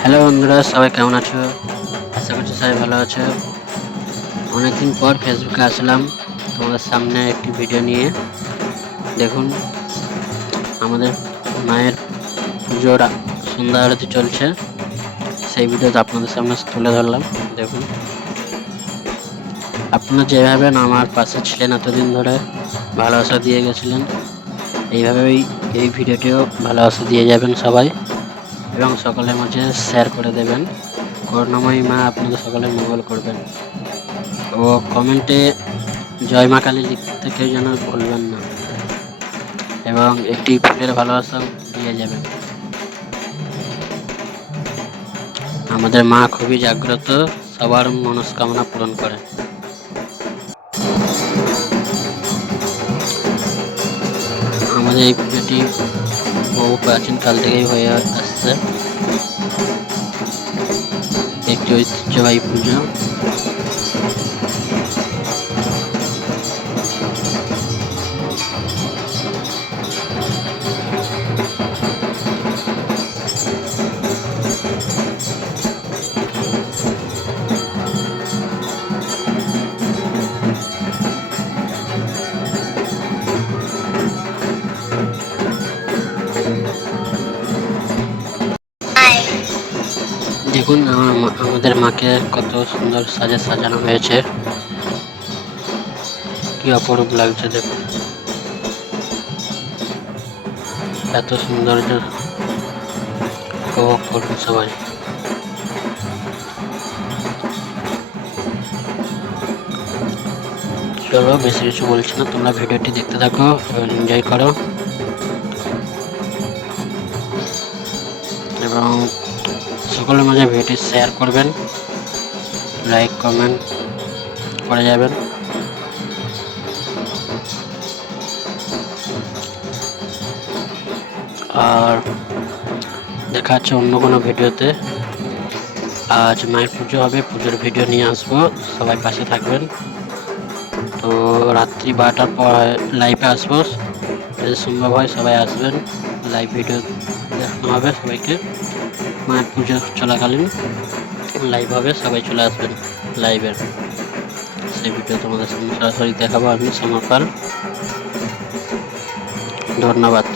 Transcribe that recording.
Hello বন্ধুরা, সবাই কেমন আছো? আশা করছি সবাই ভালো আছো। অনেকদিন পর ফেসবুকে আসলাম তোমাদের সামনে একটি ভিডিও নিয়ে। দেখুন, আমাদের মায়ের পুজোর সন্ধ্যা আরতি চলছে, সেই ভিডিওটা আপনাদের সামনে তুলে ধরলাম। দেখুন, আপনারা যেভাবে আমার পাশে ছিলেন এতদিন ধরে, ভালোবাসা দিয়ে গেছিলেন, এইভাবেই এই ভিডিওটিও ভালোবাসা দিয়ে যাবেন সবাই, এবং সকলের মাঝে শেয়ার করে দেবেন। করুণাময়ী মা আপনাদের সকলের মঙ্গল করবেন। ও কমেন্টে জয় মা কালী লিখতে কেউ যেন ভুলবেন না, এবং একটি ফুলের ভালোবাসাও দিয়ে যাবেন। আমাদের মা খুবই জাগ্রত, সবার মনস্কামনা পূরণ করে। আমাদের এই পুজোটি বহু প্রাচীনকাল থেকেই হয়ে আসছে, একটি ঐতিহ্যবাহী পুজো। দেখুন, আমাদের মাকে কত সুন্দর সাজানো হয়েছে, কি অপরূপ লাগছে। দেখুন, এত সৌন্দর্য উপভোগ করুন সবাই। চলো, বেশি কিছু বলছি না, তোমরা ভিডিওটি দেখতে থাকো এবং এনজয় করো, এবং সকলের মাঝে ভিডিওটি শেয়ার করবেন, লাইক কমেন্ট করে যাবেন। আর দেখা হচ্ছে অন্য কোনো ভিডিওতে। আজ মায়ের পুজো হবে, পুজোর ভিডিও নিয়ে আসবো, সবাই পাশে থাকবেন। তো রাত্রি 12টার পর লাইভে আসবো, যদি সম্ভব হয় সবাই আসবেন, লাইভ ভিডিও দেখানো হবে সবাইকে। মায়ের পুজো চলাকালীন লাইভ হবে, সবাই চলে আসবেন লাইভের। সেই ভিডিও তোমাদের সামনে সরাসরি দেখাবো আমি, সমরপাল। ধন্যবাদ।